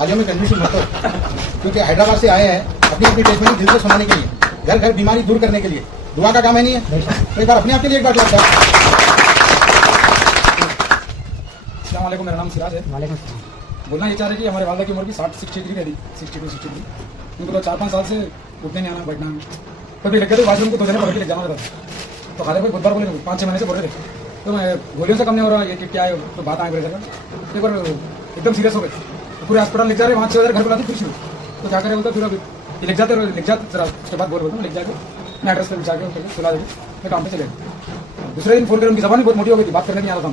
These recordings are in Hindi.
आलियों में कंफ्यूजन मत हो, क्योंकि हैदराबाद से आए हैं अपनी अपनी टेस्ट दिल से सुनाने के लिए, घर घर बीमारी दूर करने के लिए। दुआ का काम है नहीं है, तो एक बार अपने आप के लिए एक बार लगता है। अस्सलाम वालेकुम, मेरा नाम सिराज है। वालेकुम। बोलना ये चाह रहे कि हमारे वालदा की उम्र भी 60-63 रह रही, 62-63। उनको तो 4-5 साल से उठने नहीं आना, बैठना। कभी लग गया तो वाशरूम को 2 दिन भर के ले जाना रहता, तो खाते भाई बहुत बार बोले 5-6 महीने से बोल रहे थे, तो मैं गोलियों से कम नहीं हो रहा, ये क्या है तो बात आए मेरे एक बार एकदम सीरियस हो गए, तो पूरे अस्पताल लिख जा रहे, 5-6 हज़ार घर बुलाते फिर शुरू, तो क्या करें बोलता, फिर अभी लिख जाते जरा, उसके बाद बोलता हूँ लिख जाके मैं एड्रेस पर जाके उनको सुला देते, मैं काम पे चले गए। दूसरे दिन फोन कर, उनकी ज़बान भी बहुत मोटी हो गई थी, बात करने नहीं आ रहा था।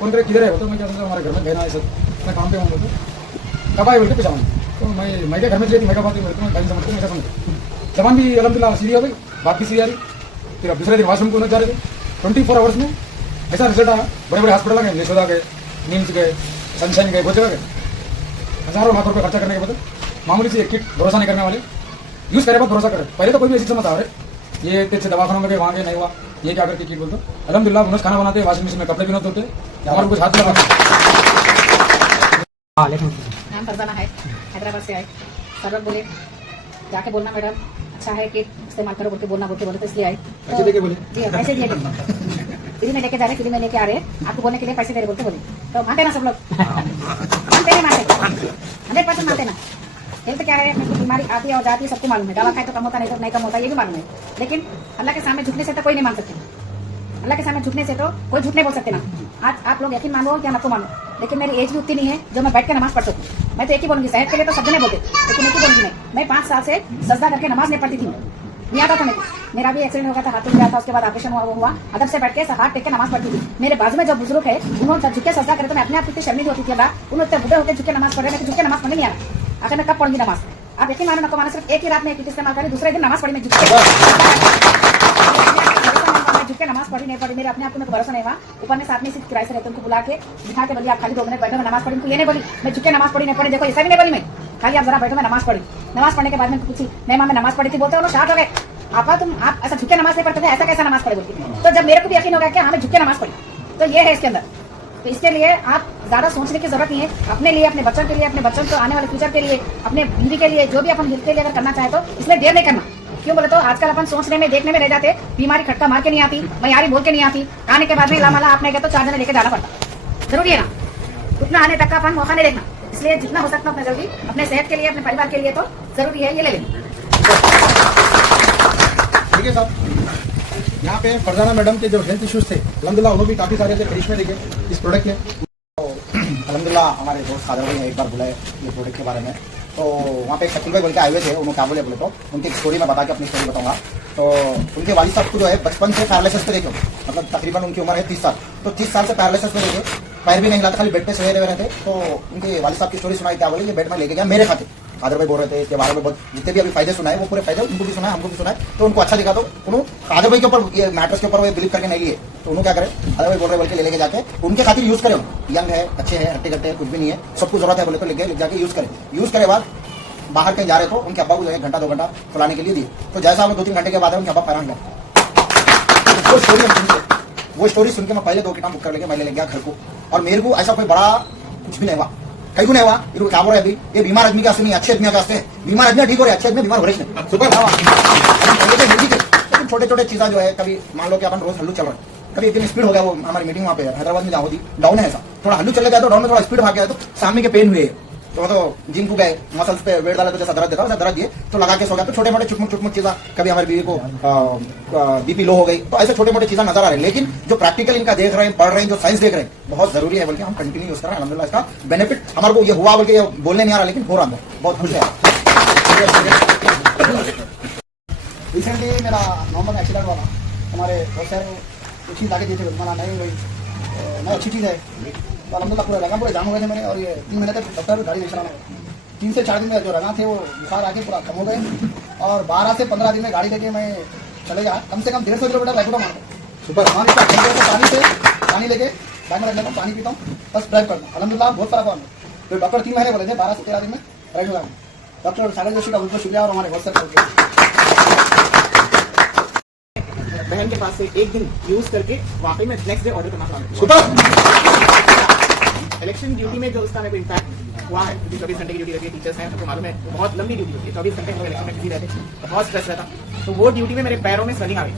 फोन करे किधर है, तो मैं क्या समझा हमारे घर में बहना है सर, मैं काम पे हूँ, तो कब आए बोल के पूछा हूँ, तो मैं क्या घर में चली थी, मैं क्या बात मैं कहीं समझती हूँ, मैं समझ जबान भी अलहमदिल्ला सीधी हो गई, बात भी सीधी आ रही। फिर अब दूसरे दिन वाशरूम को जा रहे थे, 24 आवर्स में ऐसा रिजल्ट आया, बड़े बड़े हॉस्पिटल गए, यशोदा गए, नीम्स गए, सनशाइन गए, बहुत जगह गए, हज़ारों लाख रुपये खर्चा करने के बदल मामूली से एक किट भरोसा नहीं करने वाले, यूज़ करे बाद भरोसा करे। पहले तो कोई भी ऐसी समझ आ रहे ये तेज से दवाखानों में गए, वहाँ गए नहीं हुआ, ये क्या करके किट बोलते, अलहमदिल्ला उन्होंने खाना बनाते, वॉशिंग मशीन में कपड़े भी नहीं धोते, हमारे कुछ हाथ लगा। नाम फरजाना है, हैदराबाद से आए। सर लोग बोले जाके बोलना मैडम अच्छा है कि इस्तेमाल करो, बोल के बोलना, बोलते तो इसलिए आए। पैसे देके बोले जी पैसे दिए, फ्री में लेके जा रहे, फ्री में लेके आ रहे, आपको बोलने के लिए पैसे दे रहे बोलते बोले, तो मानते ना सब लोग, मानते नहीं मानते, 100% मानते ना। हेल्थ क्या है, अपनी बीमारी आती है और जाती है, सबको मालूम है, दवा खाए तो कम होता, नहीं तो नहीं कम होता, ये भी मालूम है, लेकिन अल्लाह के सामने झुकने से तो कोई नहीं मान सकते, अल्लाह के सामने झुकने से तो कोई झूठ नहीं बोल सकते ना। आज आप लोग यकीन मानो या ना तो मानो, लेकिन मेरी एज भी उतनी नहीं है जो मैं बैठ के नमाज पढ़ सकूँ। मैं तो एक ही बोलूँगी, सेहत के लिए तो सब नहीं बोलते, लेकिन एक ही बोलूँगी मैं 5 साल से सजदा करके नमाज नहीं पढ़ती थी, नहीं आता था मेरा भी एक्सीडेंट हो गया था, हाथ टूट गया था, उसके बाद ऑपरेशन हुआ, वो हुआ, अदब से बैठ के हाथ टेक के नमाज पढ़ती थी। मेरे बाजू में जो बुजुर्ग है उन्होंने झुके सजदा करे तो मैं अपने आप कितनी शर्मिंदी होती थी, उन्होंने इतने बुढ़े होकर झुके नमाज पढ़ रहे, मैं झुके नमाज पढ़ने नहीं आ रहा, आखिर मैं कब पढ़ूंगी नमाज। आप यकीन मानो नको मानो, सिर्फ एक ही रात में किट इस्तेमाल करी, दूसरे दिन नमाज पढ़ी, मैं झुके नमाज पढ़ी नहीं पढ़ी, मेरे अपने आप को मेरे भरोसा नहीं हुआ। ऊपर में साथ में सिर्फ किराए से रहते, उनको बुला के बिठा के बोली आप खाली 2 मिनट बैठो, मैं नमाज पढ़ी। उनको ये नहीं बोली मैं झुके नमाज पढ़ी नहीं पढ़ी, देखो ऐसा भी नहीं बोली मैं, खाली आप जरा बैठो, मैं नमाज पढ़ी। नमाज पढ़ने के बाद में पूछी नहीं मां मैं नमाज पढ़ी थी, बोलते हो शार्ट हो गए, आपा तुम आप ऐसा झुके नमाज नहीं पढ़ते थे, ऐसा कैसा नमाज पढ़े बोलती। तो जब मेरे को भी यकीन हो गया कि हाँ मैं झुके नमाज पढ़ी, तो ये है इसके अंदर। तो इसके लिए आप ज्यादा सोचने की जरूरत नहीं है, अपने लिए, अपने बच्चों के लिए, अपने बच्चों को आने वाले फ्यूचर के लिए, अपने बीवी के लिए, जो भी अपन हेल्थ के लिए अगर करना चाहे तो इसमें देर नहीं करना। क्यों बोले तो आजकल अपन सोचने में देखने में रह जाते, बीमारी खटका मार के नहीं आती, मयारी बोल के नहीं आती, आने के बाद में लामाला आपने गया तो 4 जने लेके जाना पड़ता। जरूरी है ना, उतना आने तक का अपन मौका नहीं देखना, इसलिए जितना हो सकता है अपने जल्दी अपने सेहत के लिए, अपने परिवार के लिए तो जरूरी है ये ले लेना। ठीक है साहब, यहाँ पे फरजाना मैडम के जो हेल्थ इश्यूज थे अलहमदिल्ला उन्होंने भी काफ़ी सारे करिश्मे देखे इस प्रोडक्ट के। तो अलहमदिल्ला हमारे दोस्त खादर भाई ने एक बार बुलाए ये प्रोडक्ट के बारे में, तो वहाँ पे एक शकील भाई बोल के आए हुए थे, उन्होंने क्या बोले तो उनकी एक स्टोरी मैं बता के अपनी स्टोरी बताऊंगा। तो उनके वालिद साहब को जो है बचपन से पैरालिसिस पे देखे, मतलब तकरीबन उनकी उम्र है 30 साल, तो 30 साल से पैरालिसिस पे देखे, पैर भी नहीं हिलाते, खाली बेड पे सोए रहे थे। तो उनके वालिद साहब की स्टोरी सुनाई, क्या बोले ये बेड में लेके गया मेरे खाते। खादर भाई बोल रहे थे इसके बारे में बहुत जितने भी अभी फायदे सुनाए वो पूरे फायदे उनको भी सुनाए, हमको भी सुनाए, तो उनको अच्छा दिखा। तो उन्होंने खादर भाई के ऊपर ये मैटर्स के ऊपर वो बिलीव करके नहीं लिए, तो उन्होंने क्या करे खादर भाई बोल रहे बोल के ले लेके जाके उनके खातिर यूज करें, यंग है, अच्छे हैं, हट्टे कट्टे कुछ भी नहीं है, सबको जरूरत है बोले तो ले जाके यूज करें। यूज करे बाद बाहर कहीं जा रहे तो उनके अब्बा को 1 घंटा 2 घंटा फुलाने के लिए दिए, तो जैसा हमें 2-3 घंटे के बाद उनके अब्बा पैरान गया। वो स्टोरी सुन के मैं पहले 2 किताब बुक कर लेके मैं ले गया घर को, और मेरे को ऐसा कोई बड़ा कुछ भी नहीं हुआ, कहीं को नहीं हुआ। ये क्या बोल रहे अभी ये बीमार आदमी के वास्ते नहीं, अच्छे आदमी के वास्ते, बीमार आदमी ठीक हो रहे, अच्छे आदमी बीमार हो रहे नहीं। लेकिन छोटे छोटे चीज़ा जो है, कभी मान लो कि अपन रोज हल्लू चल रहा है, कभी एक दिन स्पीड हो गया, वो हमारी मीटिंग वहाँ पे हैदराबाद में जहाँ होती डाउन है, ऐसा थोड़ा हल्लू चले गया तो डाउन में थोड़ा स्पीड भाग गया, तो सामने के पेन हुए, तो जिम को गए, मसल्स पे वेट डाला तो जैसा दर्द देता वैसा दर्द दिए, तो लगा के सो गया। तो छोटे मोटे चुटमुट चीज़ा, कभी हमारी बीवी को बीपी लो हो गई, तो ऐसे छोटे मोटे चीज़ें नजर आ रहे हैं। लेकिन जो प्रैक्टिकल इनका देख रहे हैं, पढ़ रहे हैं, जो साइंस देख रहे हैं, बहुत जरूरी है, बल्कि हम कंटिन्यू यूज कर रहे हैं। अलहमदिल्ला इसका बेनिफिट हमारे को ये हुआ, बल्कि ये बोलने नहीं आ रहा, लेकिन हो रहा है, बहुत खुश है। रिसेंटली मेरा नॉर्मल एक्सीडेंट हुआ था, हमारे बहुत सारे कुछ चीज़ आगे दिए थे, मना नहीं हुई, नहीं अच्छी चीज़ है, तो अलहमदिल्ला पूरे लगा, पूरे जाम हो गए थे मेरे, और ये 3 महीने तक डॉक्टर गाड़ी लेकर आना, 3 से 4 दिन में जो लगा थे वो बुखार आके पूरा कम हो गए, और 12 से 15 दिन में गाड़ी लेके मैं चले गया, कम से कम 150 किलोमीटर रैपिडो मारता सुपर पानी लेके बैग में रख लेता हूँ, पानी पीता हूँ, बस ड्राइव करता हूँ। अलहमदिल्ला बहुत फर्क हुआ। तो डॉक्टर 3 महीने बोले थे, 12 से 13 दिन में राइट हो गया। डॉक्टर सागर जोशी का बहुत शुक्रिया, और हमारे बहुत सारे बहन के पास से 1 दिन यूज करके वाकई में नेक्स्ट डे ऑर्डर करना चाहता हूँ। सुपर इलेक्शन ड्यूटी में जो उसका मेरे को इम्पैक्ट हुआ है, क्योंकि 24 घंटे की ड्यूटी रहती है, टीचर्स हैं तो मालूम है बहुत लंबी ड्यूटी होती है, 24 घंटे हम लोग इलेक्शन में बिजी रहते हैं, बहुत स्ट्रेस रहता। तो वो ड्यूटी में मेरे पैरों में स्वेलिंग आ गई।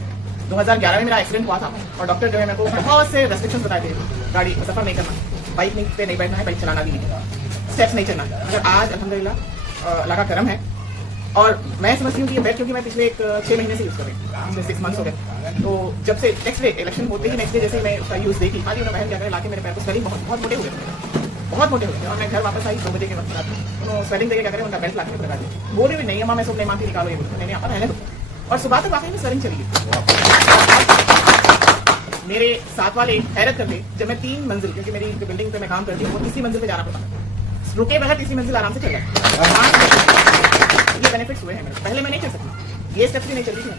2011 में मेरा एक्सीडेंट हुआ था और डॉक्टर जो है मेरे को बहुत से रेस्ट्रिक्शन बताए थे, गाड़ी सफर नहीं करना, बाइक पे नहीं बैठना है, बाइक चलाना भी नहीं, स्टेप्स नहीं चलना। मगर आज अल्हम्दुलिल्लाह लगा करम है और मैं समझती हूँ कि ये बेड क्योंकि मैं पिछले 6 महीने से यूज़ कर रही हूँ, पिछले 6 मंथ्स हो गए। तो जब से नेक्स्ट डे इलेक्शन होते ही नेक्स्ट डे जैसे मैं उसका यूज़ देखी, खाली उन्होंने बहन क्या करे लाके मेरे पैर को स्वेलिंग बहुत मोटे हुए थे, बहुत मोटे हुए थे। और मैं घर वापस आई 2 बजे के वक्त उन्होंने स्वेलिंग देके क्या करें उनका बेल्ट लाके लगा दिया, बोले भी नहीं अम्मा मैं सब नहीं मानती, निकालो ये बोलते, मैंने यहाँ पर रहने दो। और सुबह तक वाकई में स्वेलिंग चली गई। मेरे साथ वाले हैरत कर गए जब मैं 3 मंजिल, क्योंकि मेरी जो बिल्डिंग पे मैं काम करती हूँ वो तीसरी मंजिल पे जाना पड़ता है, रुके बगैर तीसरी मंजिल आराम से चल रहा। ये बेनिफिट्स हुए हैं मेरे, पहले मैं नहीं चल सकती, ये स्टेप्स भी नहीं चल रही थी,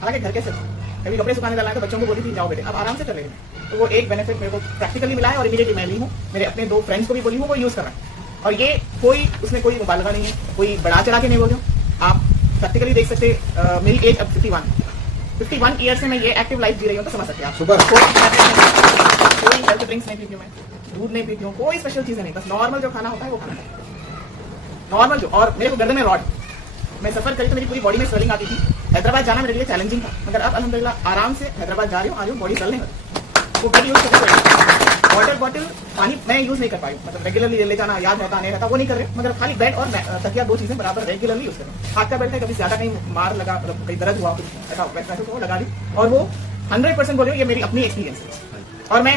हालांकि घर के स्टेप्स, कभी कपड़े सुखाने डालना है तो बच्चों को बोली थी जाओ बेटे, अब आराम से कर रहे हैं। तो वो एक बेनिफिट मेरे को प्रैक्टिकली मिला है और इमीडिएटली मैं ली हूँ, मेरे अपने 2 फ्रेंड्स को भी बोली हूँ वो यूज कर रहे हैं। और ये कोई उसमें कोई मुबालगा नहीं है, कोई बढ़ा चढ़ा के नहीं बोल रही हूँ, आप प्रैक्टिकली देख सकते। मेरी एज अब 51 ईयर से मैं ये एक्टिव लाइफ जी रही हूँ, तो समझ सकते हैं आप। कोई हेल्थ ड्रिंक्स नहीं पीती हूँ मैं, दूध नहीं पीती हूँ, कोई स्पेशल चीजें नहीं, बस नॉर्मल जो खाना होता है वो खाना है नॉर्मल जो। और मेरे को गर्दन में रॉड, मैं सफर करी तो मेरी पूरी बॉडी में स्वेलिंग आती थी। हैदराबाद जाना मेरे लिए चैलेंजिंग था, मगर अब अल्हम्दुलिल्लाह आराम से हैदराबाद जा रही हूँ, आ रही हूँ, बॉडी चलने लगी। वो बेड यूज करते वाटर बॉटल पानी मैं यूज नहीं कर पाई, मतलब रेगुलरली ले जाना याद रहता नहीं रहता वो नहीं कर रहे, मगर खाली बेड और तकिया 2 चीजें बराबर रेगुलरली यूज कर रहे हैं। हाथ का बेल्ट है, कभी ज्यादा कहीं मार लगा, मतलब कहीं दर्द हुआ कुछ ऐसा वैसा तो लगा दी। और वो 100% बोल रही हूँ, ये मेरी अपनी एक्सपीरियंस है और मैं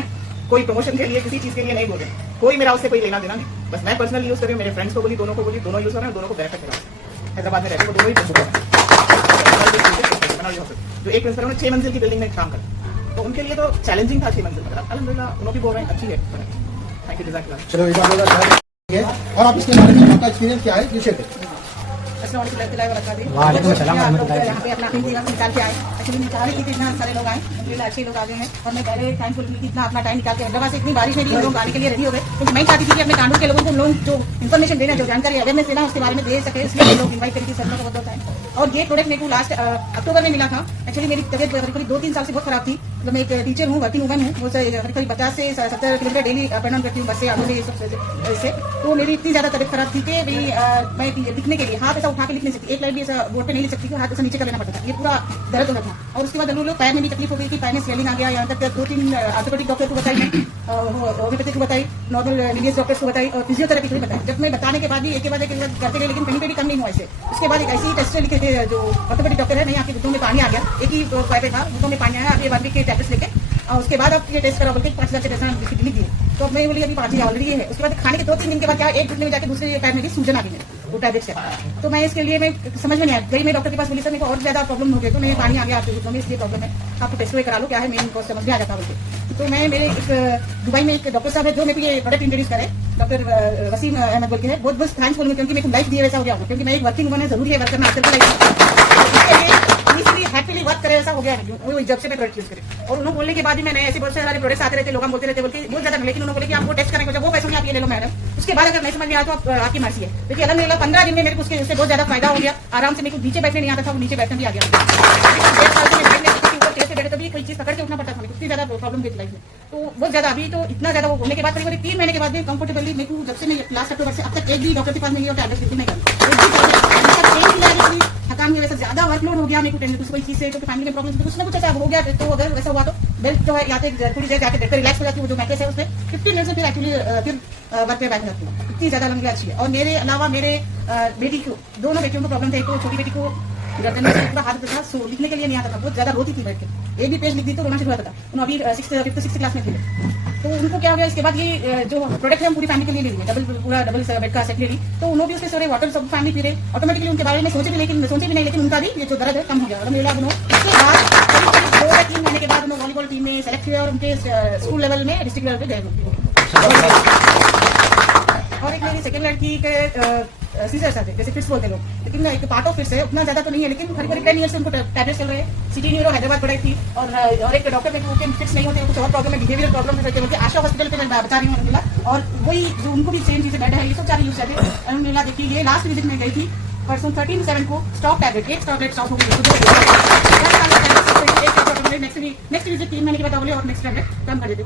कोई प्रमोशन के लिए किसी चीज के लिए नहीं बोल रही, कोई मेरा उससे कोई लेना देना नहीं, बस मैं पर्सनली यूज कर रही हूँ। मेरे फ्रेंड्स को बोली, दोनों को बोली, दोनों यूज कर रहे हैं, दोनों को बेनिफिट कर रहा है। हैदराबाद में रहते वो दोनों ही जो एक प्रिंसिपल ने 6 मंजिल की बिल्डिंग में काम कर, तो उनके लिए तो चैलेंजिंग था 6 मंजिल, अल्हम्दुलिल्लाह उन्होंने भी बोल रहे हैं अच्छी है। थैंक यू, जज़ाकल्लाह। चलो एक बार और आप इसके बारे में आपका एक्सपीरियंस क्या है, ये शेयर करें। वालेकुम अस्सलाम यहाँ पे अपना निकाल के आए, एक्चुअली निकाल ही इतना सारे लोग आए, अच्छे लोग आ गए हैं और मैं पहले थैंकफुल थी कि इतना अपना टाइम निकाल के हैदराबाद से इतनी बारिश में भी लोग आने के लिए रेडी हो गए, क्योंकि मैं चाहती थी कि अपने कानून के लोगों को लोग जो इन्फॉर्मेशन देना, जो जानकारी अवेयरनेस देना उसके बारे में दे सके, इसलिए लोग इन्वाइट करके सर का बहुत है। और ये प्रोडक्ट मेरे को लास्ट अक्टूबर में मिला था। एक्चुअली मेरी तबियत करीब 2-3 साल से बहुत खराब थी, मतलब मैं एक टीचर हूँ, वर्किंग वूमन हूँ, वो करीब 50 से 70 kilometre daily up and down करती हूँ बस से, आगे से। तो मेरी इतनी ज्यादा तबियत खराब थी कि मैं लिखने के लिए हाथ ऐसा उठा के लिख नहीं सकती, एक लाइन भी ऐसा बोर्ड पे नहीं लिख सकती थी, हाथ ऐसा नीचे कर लेना पड़ता था, ये पूरा दर्द होता था। और उसके बाद लोग पैर में भी तकलीफ हो गई थी, पैर में स्वेलिंग आ गया, यहाँ तक 2-3 ऑर्थोपेडिक डॉक्टर को बताई, होम्योपैथी को बताई, नॉर्मल लीनियस डॉक्टर्स को बताई और फिजियोथेरेपी को भी बताई। जब मैं बताने के बाद भी एक के बाद एक करते गए, लेकिन कहीं पे भी कम नहीं हुआ ऐसे। उसके बाद एक ऐसी टेस्ट लिखे थे, जो ऑर्थोपेडिक डॉक्टर है, नहीं आपके घुटनों में पानी आ गया, एक ही पैर था, घुटनों में पानी आया, आप ये 1 वीक के टैबलेट्स लेके और उसके बाद आप ये टेस्ट करा बोल के 5 लाख के पैसा लिख दिए। तो मैं बोली अभी 5 ऑलरेडी है। उसके बाद खाने के 2-3 दिन के बाद क्या, एक घुटने में जाके दूसरे पैर में भी सूजन आ गई मेरे वो टैबलेट से। तो मैं इसके लिए मैं समझ में नहीं आया, गई मैं डॉक्टर के पास, बोली सर मेरे को और ज्यादा प्रॉब्लम हो गई, तो मैं पानी आ गया आपके घुटनों में, इसलिए प्रॉब्लम है, आपको टेस्ट करा लो क्या है, मेन समझ में आ जाता बोलते। तो मैं मेरे एक दुबई में एक डॉक्टर साहब है जो मेरे को ये प्रोडक्ट इंट्रोड्यूस करे, डॉक्टर वसीम अहमद बोल के है, बहुत बहुत थैंक्स बोलूंगी, क्योंकि मेरे को लाइफ दिए वैसा हो गया, क्योंकि मैं एक वर्किंग वूमन है, जरूरी है वर्क करना आजकल की लाइफ, हैप्पीली वर्क करे ऐसा हो गया है वो जब से मैं प्रोडक्ट यूज करें। और उन्होंने बोलने के बाद भी मैंने ऐसे बहुत सारे प्रोडक्ट्स आते रहते, लोग बोलते रहते बोल के बहुत ज्यादा, लेकिन उन्होंने बोले कि आपको टेस्ट करने को वो पैसे में आप ये ले लो मैडम, उसके बाद अगर नहीं समझ में आया तो आपकी मर्जी है। क्योंकि अलहमदुलिल्लाह 15 दिन में मेरे को उससे बहुत ज्यादा फायदा हो गया, आराम से मेरे को नीचे बैठने नहीं आता था, वो नीचे बैठने भी आ गया। बैठे तभी कोई चीज पकड़ के उठना पड़ता था, इतनी ज्यादा प्रॉब्लम थी लाइफ में, तो बहुत ज्यादा। अभी तो इतना ज्यादा वो होने के बाद करीब 3 महीने के बाद भी कंफर्टेबली मेरे को, जब से मैं लास्ट अक्टूबर से अब तक एक भी डॉक्टर के पास नहीं और टैबलेट नहीं कर, थकान में वैसा ज्यादा वर्कलोड हो गया मेरे को टेंशन कोई चीज से, क्योंकि फैमिली में प्रॉब्लम कुछ ना कुछ ऐसा हो गया। तो अगर वैसा हुआ तो बेल्ट जो है या तो थोड़ी देर जाकर देखकर रिलैक्स हो जाती है, वो जो मैट्रेस है उसमें 15 मिनट से फिर एक्चुअली फिर वर्क पे बैठ जाती हूँ, इतनी ज्यादा लंबी अच्छी है। और मेरे अलावा मेरे बेटी को, दोनों बेटियों को प्रॉब्लम था, एक तो छोटी बेटी को गर्दन में पूरा हाथ था, सो लिखने के लिए नहीं आता था, बहुत ज्यादा रोती थी बैठ के, एक भी पेज लिख दी तो रोना शुरू होता था। उन्होंने अभी 5th क्लास में थे, तो उनको क्या हो गया, इसके बाद ये जो प्रोडक्ट है हम पूरी फैमिली के लिए ले लिए, डबल बेड का सेट ले ली, तो उन्होंने भी उसके सारे वाटर सब फैमिली पी रहे, ऑटोमेटिकली उनके बारे में सोचे भी नहीं, लेकिन उनका भी ये जो दर्द है कम हो गया। उसके बाद 2 या 3 महीने के बाद उन्होंने वॉलीबॉल टीम में सेलेक्ट हुए और उनके स्कूल लेवल में डिस्ट्रिक्ट लेवल पे गए। और एक मेरी सेकंड लड़की के सीजर्स आते, जैसे फिट्स बोलते लोग, लेकिन एक पार्ट ऑफ फिट्स है, उतना ज्यादा तो नहीं है, लेकिन करीब 10 ईयर से उनको टैबलेट चल रहे हैं। सिटी न्यूरो हैदराबाद पढ़ाई थी और एक डॉक्टर में उनके फिट्स नहीं होते, कुछ और प्रॉब्लम है, बिहेवियर प्रॉब्लम है, बोलते आशा हॉस्पिटल पे मैं बता रही हूँ अलहमदुलिल्लाह। और वही जो उनको भी सेम चीजें बैठ है, ये सब सारे यूज करते हैं अलहमदुलिल्लाह। देखिए ये लास्ट विजिट में गई थी परसों 13/7 को, स्टॉप टैबलेट, एक टैबलेट स्टॉप हो गई, नेक्स्ट विजिट 3 महीने के बाद बोले और नेक्स्ट टैबलेट कम कर देते।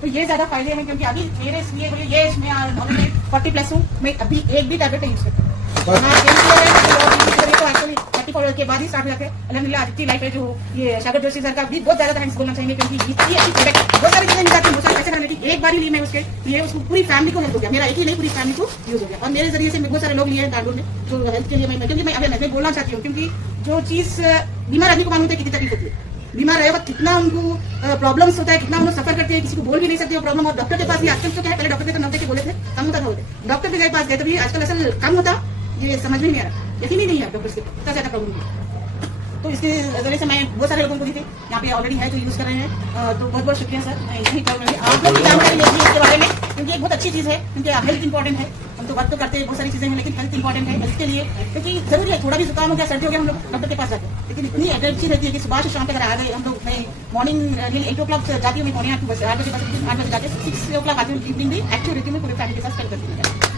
तो तो ये ज्यादा फायदे में, क्योंकि अभी मेरे इसलिए बोलिए ये इसमें नॉलेज में 40+ हूँ, मैं अभी एक भी टैबलेट नहीं यूज करती हूँ। तो एक्चुअली 34 के बाद ही स्टार्ट हुआ थे। अल्हम्दुलिल्लाह आज की लाइफ है जो ये सागर जोशी सर का भी बहुत ज्यादा थैंक्स बोलना चाहेंगे, क्योंकि इतनी अच्छी प्रोडक्ट बहुत सारी चीजें निकालती हैं, बहुत सारे पैसे करने की एक बार ही ली मैं उसके लिए, उसको पूरी फैमिली को हेल्प हो गया, मेरा एक ही नहीं पूरी फैमिली को यूज हो गया। और मेरे जरिए से बहुत सारे लोग लिए हैं कांडोर में जो हेल्थ के लिए मैं, क्योंकि मैं अवेयरनेस में बोलना चाहती हूँ, क्योंकि जो चीज बीमार आदमी को मालूम होता है कितनी तकलीफ होती है, बीमार रहे वक्त कितना उनको प्रॉब्लम्स होता है, कितना उन्हें सफर करते हैं, किसी को बोल भी नहीं सकते वो प्रॉब्लम। और डॉक्टर के पास भी आजकल तो क्या है, पहले डॉक्टर के तो 9 के बोले थे कम होता था, बोलते डॉक्टर के पास गए तो भी आजकल असल कम होता, ये समझ में नहीं आ रहा, यकीन ही नहीं है डॉक्टर से इतना ज्यादा प्रॉब्लम है। तो इसके जरिए से मैं बहुत सारे लोगों को दी थी, यहाँ पे ऑलरेडी है जो यूज कर रहे हैं, तो बहुत बहुत शुक्रिया सर। मैं यही कहूँगी आप लोग भी जानकारी लेंगे इसके बारे में, क्योंकि एक बहुत अच्छी चीज़ है, क्योंकि हेल्थ इंपॉर्टेंट है। हम तो बात तो करते हैं बहुत सारी चीजें हैं, लेकिन हेल्थ इंपॉर्टेंट है हेल्थ के लिए, क्योंकि जरूरी है थोड़ा भी जुकाम हो गया, सर्दी हो गया, हम लोग डॉक्टर के पास जाते हैं, लेकिन इतनी एनर्जी रहती है कि सुबह से शाम तक अगर आ गए हम लोग। मैं मॉर्निंग 8 o'clock जाती हूँ, मैं मॉर्निंग 8 बजे जाते हैं, 6 o'clock आती हूँ, इवनिंग भी एक्टिव रहती हूँ, मैं पूरे फैमिली के साथ स्पेंड करती हूँ।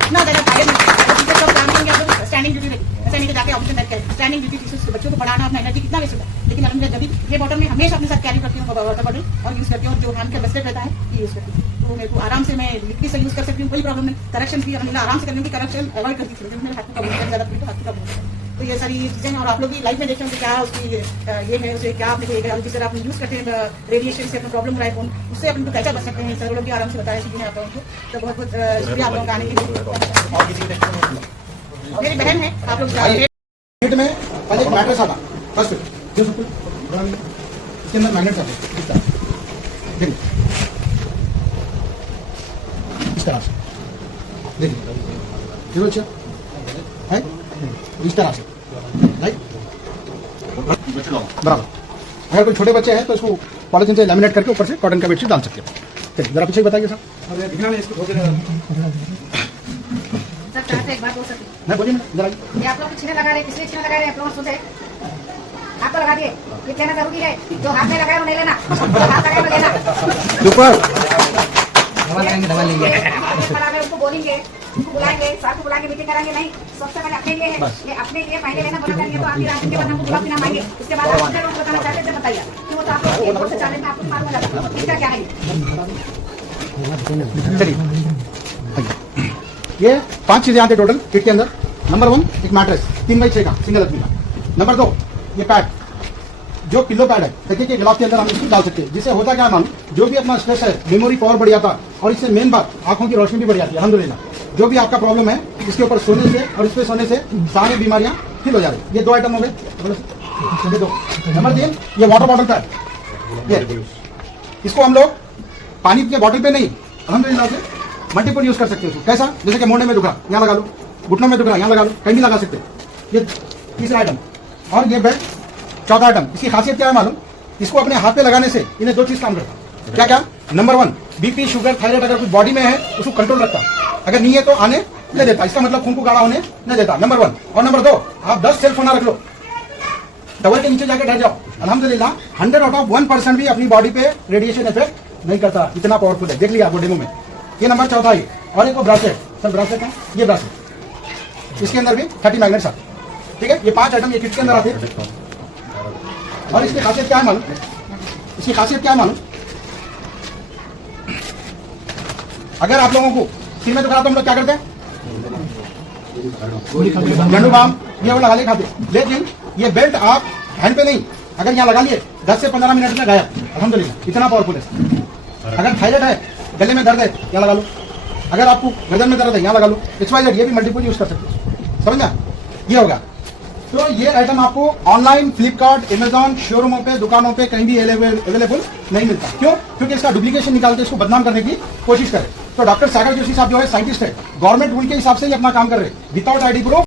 इतना ज्यादा टायर्ड काम करेंगे आप लोग, स्टैंडिंग ड्यूटी रहती है, ऐसा नहीं कि जाके ऑप्शन बैठ कर स्टैंडिंग ड्यूटी, बच्चों को पढ़ाना, अपना एनर्जी कितना वेस्ट होता है। लेकिन अल्हम्दुलिल्लाह जब ये बॉटल में हमेशा अपने साथ कैरी करती हूँ वाटर बॉटल और यूज करती हूँ, और जो हैंड का ब्रेसलेट रहता है ये यूज करती हूँ, तो मेरे को आराम से मैं लिक्विड से यूज कर सकती हूँ, कोई प्रॉब्लम नहीं। करेक्शन भी अल्हम्दुलिल्लाह आराम से करने की, करेक्शन अवॉइड करती थी, मेरे हाथ का ज्यादा हाथ का। तो ये सारी चीजें हैं, और आप लोग भी लाइफ में देखें कि क्या उसकी ये है, उसे क्या आपने जिस तरह आप यूज करते हैं रेडिएशन से अपना प्रॉब्लम हो रहा है फोन, उससे अपन को कैसे बच सकते हैं, सर लोग भी आराम से बताया सीखने आप लोगों को। तो बहुत बहुत शुक्रिया आप लोगों का आने के लिए। मेरी बहन है, आप लोग पेट में पहले एक मैट्रेस आता, फर्स्ट जो सब कुछ इसके अंदर मैग्नेट आते हैं, इस तरह देखिए, इस तरह से देखिए, अच्छा है इस तरह से, राइट, बराबर। अगर कोई छोटे बच्चे हैं तो इसको पॉलिथीन से लैमिनेट करके ऊपर से कॉटन का बेडशीट डाल सकते हैं। चलिए जरा पीछे बताइए सर। अरे दिखना नहीं इसको, एक बात बोल सकती हूँ, नहीं बोलिए जरा। ये आप लोग छीने लगा रहे, किसलिए छीने लगा रहे हैं आप लोग सोचे, आप तो लगा दिए, ये कहना जरूरी है, जो हाथ में लगाए वो नहीं लेना, जो हाथ लगाए वो लेना। दवा लेंगे उनको बोलेंगे, उनको बुलाएंगे, साथ को बुलाएंगे, मीटिंग कराएंगे, नहीं सबसे पहले अपने लिए है, ये अपने लिए पहले लेना बना करेंगे, तो आपकी राशन के बाद हमको गुलाब नाम आएंगे, उसके बाद आप लोग बताना चाहते थे बताइए, कि वो तो आप लोग से चैलेंज में आपको मालूम हो जाता है इसका क्या है। चलिए ये 5 चीजें आती है टोटल किट के अंदर। नंबर 1 एक मैट्रेस 3x6 का सिंगल आदमी का। नंबर 2 ये पैड, जो पिलो पैड है, देखिए कि ग्लास के अंदर हम इसको डाल सकते हैं, जिससे होता क्या मालूम, जो भी अपना स्ट्रेस है, मेमोरी पावर बढ़ जाता है, और इससे मेन बात आंखों की रोशनी भी बढ़ जाती है। अल्हम्दुलिल्लाह जो भी आपका प्रॉब्लम है, इसके ऊपर सोने से और इस पे सोने से सारी बीमारियां ठीक हो जा रही है। ये 2 आइटम हो गए। नंबर 3 ये वाटर बॉटल पैड, ये इसको हम लोग पानी के बॉटल पे नहीं, अल्हम्दुलिल्लाह से मल्टीपल यूज कर सकते हो। कैसा, जैसे कि मोड़ने में दुख रहा यहाँ लगा लो, घुटनों में दुख रहा यहाँ लगा लो, कहीं भी लगा सकते हैं। ये तीसरा आइटम, और ये बेड चौथा आइटम। इसकी खासियत क्या है मालूम, इसको अपने हाथ पे लगाने से इन्हें 2 चीज काम करता है। क्या क्या, नंबर 1 बीपी शुगर थायराइड अगर कुछ बॉडी में है उसको कंट्रोल रखता, अगर नहीं है तो आने नहीं देता, इसका मतलब खून को गाढ़ा होने नहीं देता, नंबर 1। और नंबर 2 आप 10 सेल फोन रख लो, टवर के नीचे जाकर बैठ जाओ, अल्हम्दुलिल्लाह 100 आउट ऑफ 1% भी अपनी बॉडी पे रेडिएशन इफेक्ट नहीं करता, इतना पावरफुल है। देख लिया आपको डेमो में। ये नंबर चौथा है। और एक वो ब्रासलेट, सर ब्रासलेट है, ये ब्रासलेट, इसके अंदर भी 30 मैग्नेट्स आते हैं। ठीक है, ये 5 आइटम ये किट के अंदर आते हैं। और इसकी खासियत क्या है मालूम, इसकी खासियत क्या है मालूम, अगर आप लोगों को सिर में दुखा तो हम लोग क्या करते हैं, झंडू बाम ये वो लगा ले खाते, लेकिन ये बेल्ट आप हैंड पे नहीं, अगर यहाँ लगा लिए 10 से 15 मिनट में गायब, अल्हम्दुलिल्लाह इतना पावरफुल है। अगर थायराइड है, गले में दर्द है, यहाँ लगा लो, अगर आपको गर्दन में दर्द है यहाँ लगा लो, XYZ ये भी मल्टीपल यूज कर सकते हो, समझ में ये होगा। तो ये आइटम आपको ऑनलाइन फ्लिपकार्ट, अमेजॉन, शोरूमों पे, दुकानों पे कहीं भी अवेलेबल नहीं मिलता। क्यों? क्योंकि इसका डुप्लीकेशन निकाल के इसको बदनाम करने की कोशिश करे। तो डॉक्टर सागर जोशी साहब जो है साइंटिस्ट है, गवर्नमेंट रूल के हिसाब से ही अपना काम कर रहे हैं, विदाउट ID प्रूफ